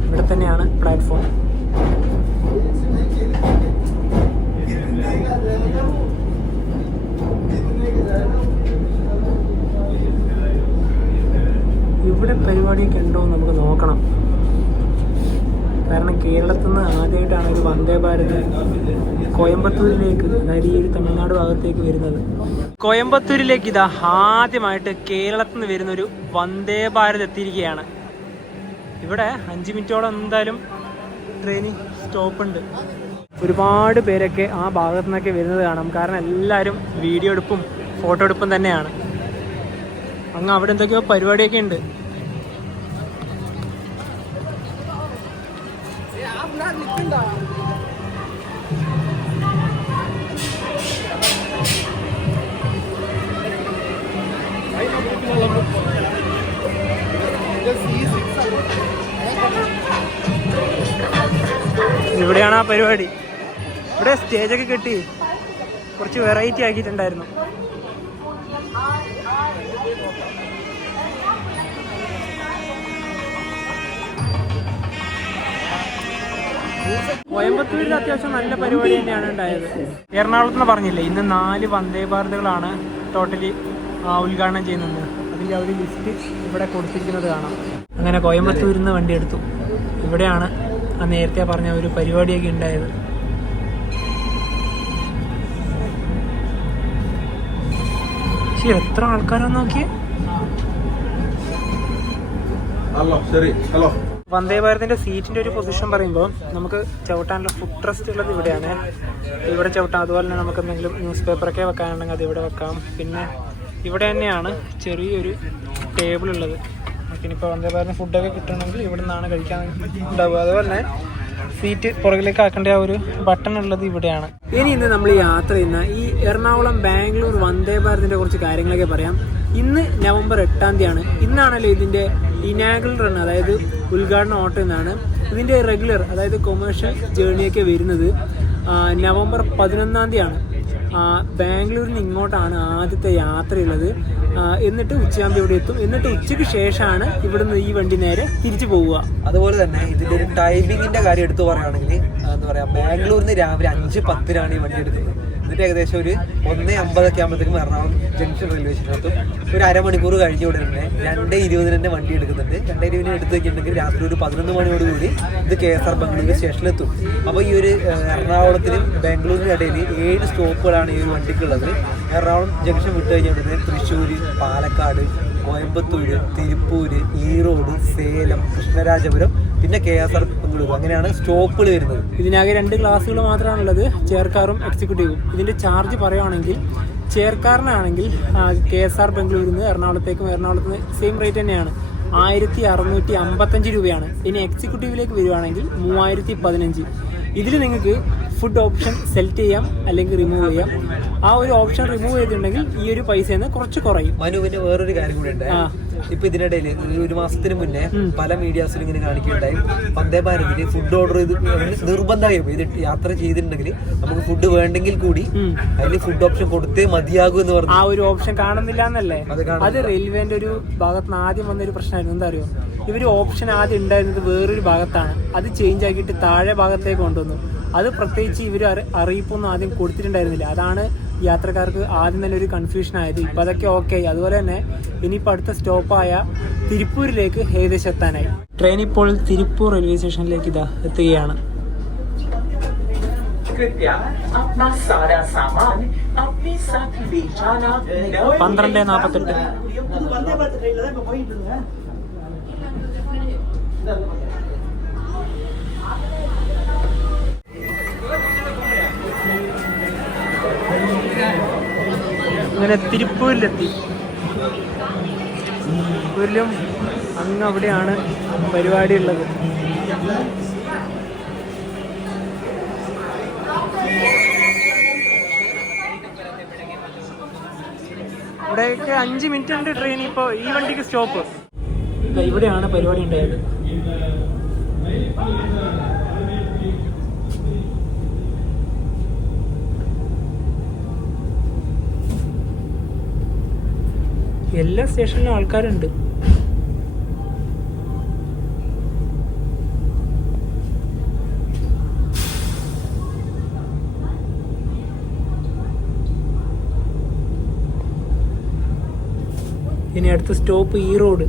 ഇവിടെ തന്നെയാണ് പ്ലാറ്റ്ഫോം. ഇവിടെ പരിപാടിയൊക്കെ ഉണ്ടോ എന്ന് നമുക്ക് നോക്കണം. കാരണം കേരളത്തിൽ നിന്ന് ആദ്യമായിട്ടാണ് ഒരു വന്ദേ ഭാരത് കോയമ്പത്തൂരിലേക്ക്, അതായത് ഈ ഒരു തമിഴ്നാട് ഭാഗത്തേക്ക് വരുന്നത്. കോയമ്പത്തൂരിലേക്ക് ഇതാ ആദ്യമായിട്ട് കേരളത്തിൽ നിന്ന് വരുന്നൊരു വന്ദേ ഭാരത് എത്തിയിരിക്കുകയാണ്. ഇവിടെ 5 മിനിറ്റോളം എന്തായാലും ട്രെയിൻ സ്റ്റോപ്പ് ഉണ്ട്. ഒരുപാട് പേരൊക്കെ ആ ഭാഗത്തു നിന്നൊക്കെ വരുന്നത് കാണാം. കാരണം എല്ലാവരും വീഡിയോ എടുപ്പും ഫോട്ടോ എടുപ്പും തന്നെയാണ്. അങ്ങ് അവിടെ എന്തൊക്കെയോ പരിപാടിയൊക്കെ ഉണ്ട്. ഇവിടെയാണ് ആ പരിപാടി. ഇവിടെ സ്റ്റേജൊക്കെ കെട്ടി കുറച്ച് വെറൈറ്റി ആക്കിയിട്ടുണ്ടായിരുന്നു. കോയമ്പത്തൂരിൽ അത്യാവശ്യം നല്ല പരിപാടി തന്നെയാണ് ഉണ്ടായത്. എറണാകുളത്ത് നിന്ന് പറഞ്ഞില്ലേ, ഇന്ന് 4 വന്ദേ ഭാരതുകളാണ് ടോട്ടലി ഉദ്ഘാടനം ചെയ്യുന്നത്. അതിൻ്റെ ആ ഒരു ലിസ്റ്റ് ഇവിടെ കൊടുത്തിരിക്കുന്നത് കാണാം. അങ്ങനെ കോയമ്പത്തൂരിൽ നിന്ന് വണ്ടി എടുത്തു. ഇവിടെയാണ് ആ നേരത്തെ പറഞ്ഞ ഒരു പരിപാടിയൊക്കെ ഉണ്ടായത്. ശരി, എത്ര ആൾക്കാരാന്ന് നോക്കിയേ. വന്ദേ ഭാരതിന്റെ സീറ്റിന്റെ ഒരു പൊസിഷൻ പറയുമ്പോൾ നമുക്ക് ചവിട്ടാനുള്ള ഫുഡ് റെസ്റ്റ് ഉള്ളത് ഇവിടെയാണ്. ഇവിടെ ചവിട്ടാം. അതുപോലെ തന്നെ നമുക്ക് എന്തെങ്കിലും ന്യൂസ് പേപ്പറൊക്കെ വെക്കാനുണ്ടെങ്കിൽ അത് ഇവിടെ വെക്കാം. പിന്നെ ഇവിടെ തന്നെയാണ് ചെറിയൊരു ടേബിൾ ഉള്ളത്. നമുക്കിനിപ്പോൾ വന്ദേ ഭാരത് ഫുഡൊക്കെ കിട്ടണമെങ്കിൽ ഇവിടെ നിന്നാണ് കഴിക്കാൻ ഉണ്ടാവുക. അതുപോലെ തന്നെ സീറ്റ് പുറകിലേക്ക് ആക്കേണ്ട ആ ഒരു ബട്ടൺ ഉള്ളത് ഇവിടെയാണ്. ഇന്ന് നമ്മൾ യാത്ര ചെയ്യുന്ന ഈ എറണാകുളം ബാംഗ്ലൂർ വന്ദേ ഭാരതിന്റെ കുറച്ച് കാര്യങ്ങളൊക്കെ പറയാം. ഇന്ന് നവംബർ 8-ാം തീയതിയാണ്. ഇന്നാണല്ലോ ഇതിന്റെ ഇനാഗുറൽ റൺ, അതായത് ഉദ്ഘാടന ഓട്ടം എന്നാണ്. ഇതിന്റെ റെഗുലർ, അതായത് കൊമേഴ്ഷ്യൽ ജേർണിയൊക്കെ വരുന്നത് നവംബർ 11-ാം തീയതിയാണ്. ബാംഗ്ലൂരിൽ നിന്ന് ഇങ്ങോട്ടാണ് ആദ്യത്തെ യാത്രയുള്ളത്. എന്നിട്ട് ഉച്ചയാകുമ്പോൾ ഇവിടെ എത്തും. എന്നിട്ട് ഉച്ചയ്ക്ക് ശേഷമാണ് ഇവിടുന്ന് ഈ വണ്ടി നേരെ തിരിച്ചു പോവുക. അതുപോലെ തന്നെ ഇതിന്റെ ഒരു ടൈമിങ്ങിന്റെ കാര്യം എടുത്തു പറയുകയാണെങ്കിൽ എന്താ പറയാ, ബാംഗ്ലൂരിൽ നിന്ന് രാവിലെ 5:10-നാണ് ഈ വണ്ടി എടുക്കുന്നത്. എന്നിട്ട് ഏകദേശം ഒരു 1:50 ആകുമ്പോഴത്തേക്കും എറണാകുളം ജംഗ്ഷൻ റെയിൽവേ സ്റ്റേഷനിലെത്തും. ഒരു അരമണിക്കൂർ കഴിഞ്ഞ ഉടനെ തന്നെ 2:20 തന്നെ വണ്ടി എടുക്കുന്നുണ്ട്. 2:20 എടുത്ത് വെച്ചിട്ടുണ്ടെങ്കിൽ രാത്രി ഒരു 11 മണിയോടുകൂടി ഇത് KSR ബംഗളൂരു സ്റ്റേഷനിലെത്തും. അപ്പോൾ ഈ ഒരു എറണാകുളത്തിനും ബാംഗ്ലൂരിനും ഇടയിൽ 7 സ്റ്റോപ്പുകളാണ് ഈ ഒരു വണ്ടിക്കുള്ളത്. എറണാകുളം ജംഗ്ഷൻ വിട്ട് കഴിഞ്ഞ ഉടനെ തൃശ്ശൂർ, പാലക്കാട്, കോയമ്പത്തൂര്, തിരുപ്പൂര്, ഈറോഡ്, സേലം, കൃഷ്ണരാജപുരം, പിന്നെ KSR ബംഗളൂരു, അങ്ങനെയാണ് സ്റ്റോപ്പുകൾ വരുന്നത്. ഇതിനാകെ 2 ക്ലാസ്സുകൾ മാത്രമാണുള്ളത്, ചെയർകാറും എക്സിക്യൂട്ടീവും. ഇതിൻ്റെ ചാർജ് പറയുകയാണെങ്കിൽ ചെയർകാറിനാണെങ്കിൽ KSR ബംഗളൂരിൽ നിന്ന് എറണാകുളത്തേക്കും എറണാകുളത്ത് നിന്ന് സെയിം റേറ്റ് തന്നെയാണ്, 1655 രൂപയാണ്. ഇനി എക്സിക്യൂട്ടീവിലേക്ക് വരുവാണെങ്കിൽ 3015. ഇതിൽ നിങ്ങൾക്ക് ഫുഡ് ഓപ്ഷൻ സെലക്ട് ചെയ്യാം അല്ലെങ്കിൽ റിമൂവ് ചെയ്യാം. ആ ഒരു ഓപ്ഷൻ റിമൂവ് ചെയ്തിട്ടുണ്ടെങ്കിൽ ഈ ഒരു പൈസയിൽ നിന്ന് കുറച്ച് കുറയും. മനുവിന് വേറൊരു കാര്യം കൂടി ഉണ്ട്. ഇപ്പൊ ഇതിനിടയിൽ ഒരു മാസത്തിന് മുന്നേ പല മീഡിയാസിലും ഇങ്ങനെ കാണിക്കുകയുണ്ടായി, വന്ദേ ഭാരതിന് ഫുഡ് ഓർഡർ ചെയ്ത് നിർബന്ധമായി ഇത് യാത്ര ചെയ്തിട്ടുണ്ടെങ്കിൽ നമുക്ക് ഫുഡ് വേണ്ടെങ്കിൽ കൂടി അതിന് ഫുഡ് ഓപ്ഷൻ കൊടുത്തേ മതിയാകൂ എന്ന് പറഞ്ഞു. ആ ഒരു ഓപ്ഷൻ കാണുന്നില്ല എന്നല്ലേ? അത് റെയിൽവേന്റെ ഒരു ഭാഗത്ത് നിന്ന് ആദ്യം വന്നൊരു പ്രശ്നമായിരുന്നു. എന്താ അറിയോ, ഇവര് ഓപ്ഷൻ ആദ്യം ഉണ്ടായിരുന്നത് വേറൊരു ഭാഗത്താണ്, അത് ചേഞ്ച് ആക്കിയിട്ട് താഴെ ഭാഗത്തേക്ക് കൊണ്ടുവന്നു. അത് പ്രത്യേകിച്ച് ഇവർ അറിയിപ്പൊന്നും ആദ്യം കൊടുത്തിട്ടുണ്ടായിരുന്നില്ല. അതാണ് യാത്രക്കാർക്ക് ആദ്യം തന്നെ ഒരു കൺഫ്യൂഷൻ ആയത്. ഇപ്പം അതൊക്കെ ഓക്കെ. അതുപോലെ തന്നെ ഇനിയിപ്പോൾ അടുത്ത സ്റ്റോപ്പായ തിരുപ്പൂരിലേക്ക് ഏകദേശം എത്താനായി. ട്രെയിൻ ഇപ്പോൾ തിരുപ്പൂർ റെയിൽവേ സ്റ്റേഷനിലേക്ക് ഇതാ എത്തുകയാണ്. 12:48. അങ്ങനെ തിരുപ്പൂരിലെത്തി. തിരുപ്പൂരിലും അങ്ങ് അവിടെയാണ് പരിപാടി ഉള്ളത്. ഇവിടെയൊക്കെ 5 മിനിറ്റ് ഉണ്ട് ട്രെയിൻ. ഇപ്പോൾ ഈ വണ്ടിക്ക് സ്റ്റോപ്പ് ഇവിടെയാണ് പരിപാടി ഉണ്ടായത്. എല്ലാ സ്റ്റേഷനിലും ആൾക്കാരുണ്ട്. ഇനി അടുത്ത സ്റ്റോപ്പ് ഈറോഡ്.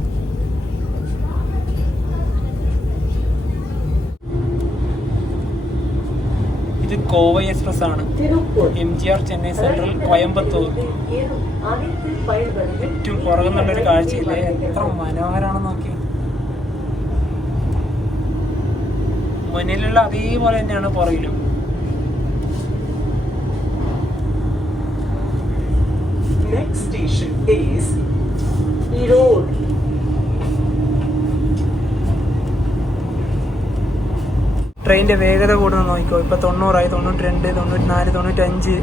ഇത് കോവൈ എക്സ്പ്രസ് ആണ്. MGR Chennai central Coimbatore. ഏറ്റവും പുറകുന്നുള്ളൊരു കാഴ്ചയില്ലേ, എത്ര മനോഹരമാണെന്ന് നോക്കി. മുന്നിലുള്ള അതേപോലെ തന്നെയാണ് പുറകിലും. Next station is Erode. ട്രെയിനിന്റെ വേഗത കൂടുന്ന നോക്കിക്കോ. ഇപ്പൊ 90 ആയി, 92, 94, 95.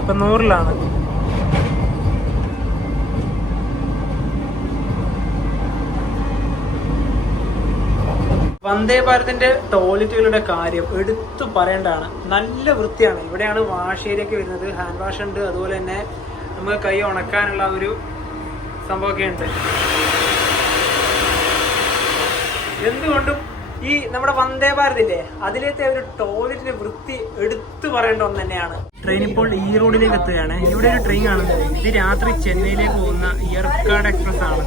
ഇപ്പൊ 100-ലാണ്. വന്ദേ ഭാരതിന്റെ ടോയ്ലറ്റുകളുടെ കാര്യം എടുത്തു പറയേണ്ടതാണ്. നല്ല വൃത്തിയാണ്. ഇവിടെയാണ് വാഷ് ഏരിയൊക്കെ വരുന്നത്. ഹാൻഡ് വാഷ് ഉണ്ട്. അതുപോലെ തന്നെ നമുക്ക് കൈ ഉണക്കാനുള്ള ഒരു സംഭവമൊക്കെ ഉണ്ട്. എന്തുകൊണ്ടും ഈ നമ്മുടെ വന്ദേ ഭാരതില്ലേ, അതിലത്തെ ഒരു ടോയ്ലറ്റിന്റെ വൃത്തി എടുത്തു പറയേണ്ട ഒന്ന് തന്നെയാണ്. ട്രെയിൻ ഇപ്പോൾ ഈറോഡിലേക്ക് എത്തുകയാണ്. ഇവിടെ ഒരു ട്രെയിൻ കാണുന്നത്, ഇത് രാത്രി ചെന്നൈയിലേക്ക് പോകുന്ന ഇയർക്കാട് എക്സ്പ്രസ് ആണ്.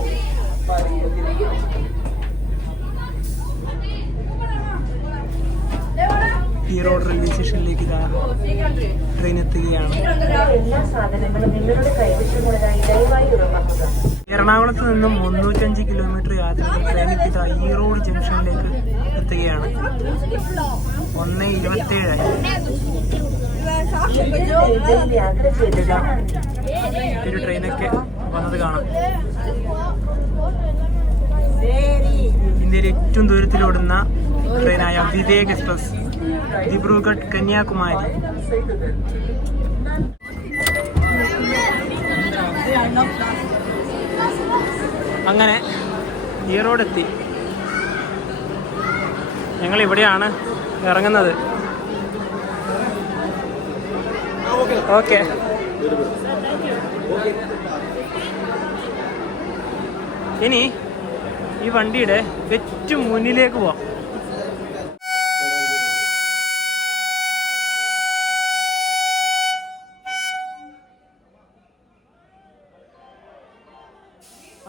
ഈറോഡ് റെയിൽവേ സ്റ്റേഷനിലേക്ക് ഇതാ ട്രെയിൻ എത്തുകയാണ്. എറണാകുളത്ത് നിന്നും 305 കിലോമീറ്റർ യാത്ര ട്രെയിൻ ഇതാ ഈറോഡ് ജംഗ്ഷനിലേക്ക് എത്തുകയാണ്. 1:27 ഒരു ട്രെയിനൊക്കെ വന്നത് കാണാം. ഇന്ത്യയിലെ ഏറ്റവും ദൂരത്തിലോടുന്ന ട്രെയിനായ വിവേക് എക്സ്പ്രസ്, ദിബ്രുഗഡ് കന്യാകുമാരി. അങ്ങനെ ഈറോഡ് എത്തി. ഞങ്ങൾ ഇവിടെയാണ് ഇറങ്ങുന്നത്. ഓക്കെ, ഇനി ഈ വണ്ടിയുടെ ഏറ്റവും മുന്നിലേക്ക് പോവാം.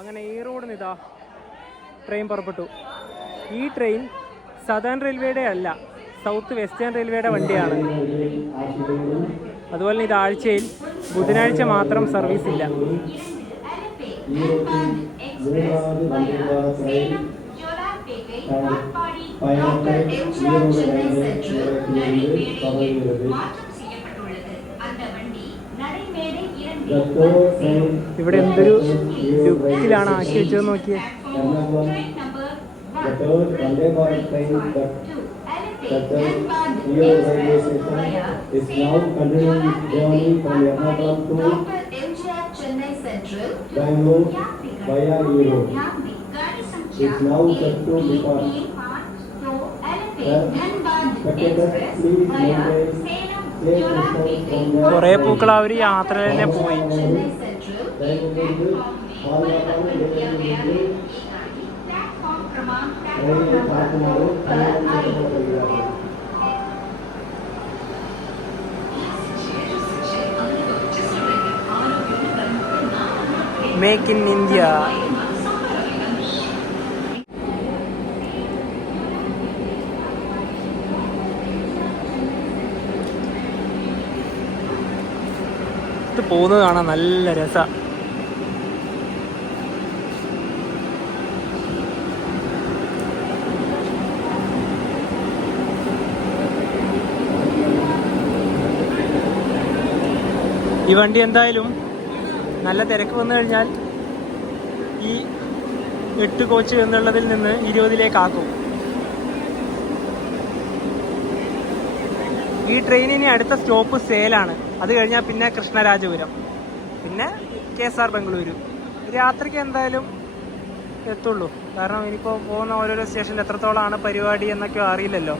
അങ്ങനെ ഈറോഡിൽ നിന്ന് ഇതാ ട്രെയിൻ പുറപ്പെട്ടു. ഈ ട്രെയിൻ സദേൺ റെയിൽവേയുടെ അല്ല, സൗത്ത് വെസ്റ്റേൺ റെയിൽവേയുടെ വണ്ടിയാണ്. അതുപോലെ ഇത് ആഴ്ചയിൽ ബുധനാഴ്ച മാത്രം സർവീസ് ഇല്ല. ഇവിടെ എന്തൊരു ലുക്കിലാണ് ആക്കി വെച്ചതെന്ന് നോക്കിയേ. കുറെ പൂക്കൾ അവർ യാത്ര തന്നെ പോയി. Make in India. ഇത് പോകുന്നത് കാണാൻ നല്ല രസമാണ്. ഈ വണ്ടി എന്തായാലും നല്ല തിരക്ക് വന്നു കഴിഞ്ഞാൽ ഈ 8 കോച്ച് എന്നുള്ളതിൽ നിന്ന് 20 ആക്കും. ഈ ട്രെയിനിന് അടുത്ത സ്റ്റോപ്പ് സേലാണ്. അത് കഴിഞ്ഞാൽ പിന്നെ കൃഷ്ണരാജപുരം, പിന്നെ KSR ബംഗളൂരു. രാത്രിക്ക് എന്തായാലും എത്തുള്ളൂ. കാരണം ഇനിയിപ്പോൾ പോകുന്ന ഓരോരോ സ്റ്റേഷനിൽ എത്രത്തോളമാണ് പരിപാടി എന്നൊക്കെ അറിയില്ലല്ലോ.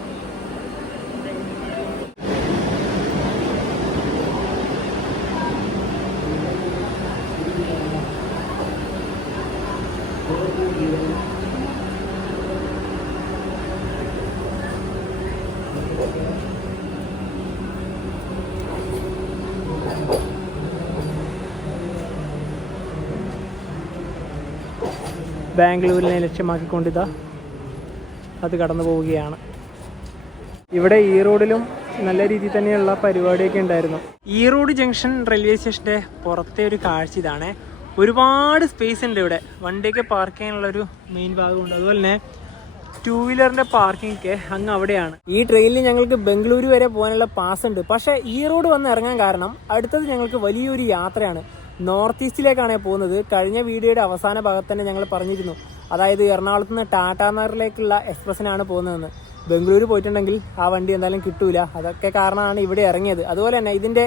ബാംഗ്ലൂരിനെ ലക്ഷ്യമാക്കിക്കൊണ്ടിതാ അത് കടന്നു പോവുകയാണ്. ഇവിടെ ഈറോഡിലും നല്ല രീതിയിൽ തന്നെയുള്ള പരിപാടിയൊക്കെ ഉണ്ടായിരുന്നു. ഈറോഡ് ജംഗ്ഷൻ റെയിൽവേ സ്റ്റേഷൻ്റെ പുറത്തെ ഒരു കാഴ്ച ഇതാണ്. ഒരുപാട് സ്പേസ് ഉണ്ട് ഇവിടെ. വണ്ടിയൊക്കെ പാർക്ക് ചെയ്യാനുള്ളൊരു മെയിൻ ഭാഗമുണ്ട്. അതുപോലെ തന്നെ 2 വീലറിൻ്റെ പാർക്കിംഗ് ഒക്കെ അങ്ങ് അവിടെയാണ്. ഈ ട്രെയിനിൽ ഞങ്ങൾക്ക് ബംഗളൂരു വരെ പോകാനുള്ള പാസ് ഉണ്ട്. പക്ഷേ ഈറോഡ് വന്ന് ഇറങ്ങാൻ കാരണം അടുത്തത് ഞങ്ങൾക്ക് വലിയൊരു യാത്രയാണ്. നോർത്ത് ഈസ്റ്റിലേക്കാണ് പോകുന്നത്. കഴിഞ്ഞ വീഡിയോയുടെ അവസാന ഭാഗത്ത് തന്നെ ഞങ്ങൾ പറഞ്ഞിരുന്നു. അതായത് എറണാകുളത്ത് നിന്ന് ടാറ്റാനഗറിലേക്കുള്ള എക്സ്പ്രസ്സിനാണ് പോകുന്നതെന്ന്. ബംഗളൂരു പോയിട്ടുണ്ടെങ്കിൽ ആ വണ്ടി എന്തായാലും കിട്ടൂല. അതൊക്കെ കാരണമാണ് ഇവിടെ ഇറങ്ങിയത്. അതുപോലെ തന്നെ ഇതിൻ്റെ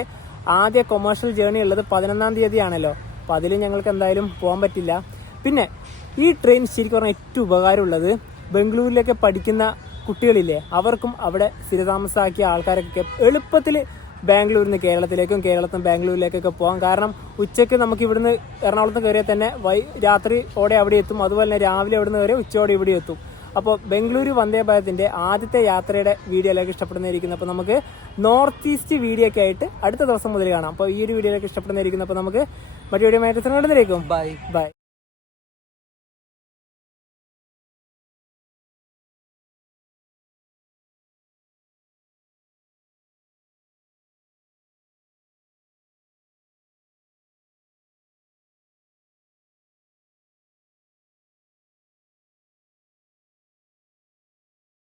ആദ്യ കൊമേഴ്ഷ്യൽ ജേർണി ഉള്ളത് 11-ാം തീയതിയാണല്ലോ. അപ്പോൾ അതിൽ ഞങ്ങൾക്ക് എന്തായാലും പോകാൻ പറ്റില്ല. പിന്നെ ഈ ട്രെയിൻ ശരിക്കും പറഞ്ഞാൽ ഏറ്റവും ഉപകാരമുള്ളത് ബംഗളൂരിലൊക്കെ പഠിക്കുന്ന കുട്ടികളില്ലേ, അവർക്കും അവിടെ സ്ഥിരതാമസമാക്കിയ ആൾക്കാരൊക്കെ എളുപ്പത്തിൽ ബാംഗ്ലൂരിൽ നിന്ന് കേരളത്തിലേക്കും കേരളത്തിൽ നിന്ന് ബാംഗ്ലൂരിലേക്കൊക്കെ പോകാം. കാരണം ഉച്ചയ്ക്ക് നമുക്ക് ഇവിടുന്ന് എറണാകുളത്ത് കയറിയാൽ തന്നെ രാത്രിയോടെ അവിടെ എത്തും. അതുപോലെ തന്നെ രാവിലെ അവിടുന്ന് വരെ ഉച്ചയോടെ ഇവിടെ എത്തും. അപ്പോൾ ബംഗളൂരു വന്ദേ ഭാരതിൻ്റെ ആദ്യത്തെ യാത്രയുടെ വീഡിയോയിലേക്ക് ഇഷ്ടപ്പെടുന്നതായിരിക്കുന്നു. അപ്പോൾ നമുക്ക് നോർത്ത് ഈസ്റ്റ് വീഡിയോ ഒക്കെ ആയിട്ട് അടുത്ത ദിവസം മുതൽ കാണാം. അപ്പോൾ ഈ ഒരു വീഡിയോയിലേക്ക് ഇഷ്ടപ്പെടുന്നതായിരിക്കുന്നു. അപ്പോൾ നമുക്ക് മറ്റു വീഡിയോ ആയിട്ട് ബൈ ബൈ.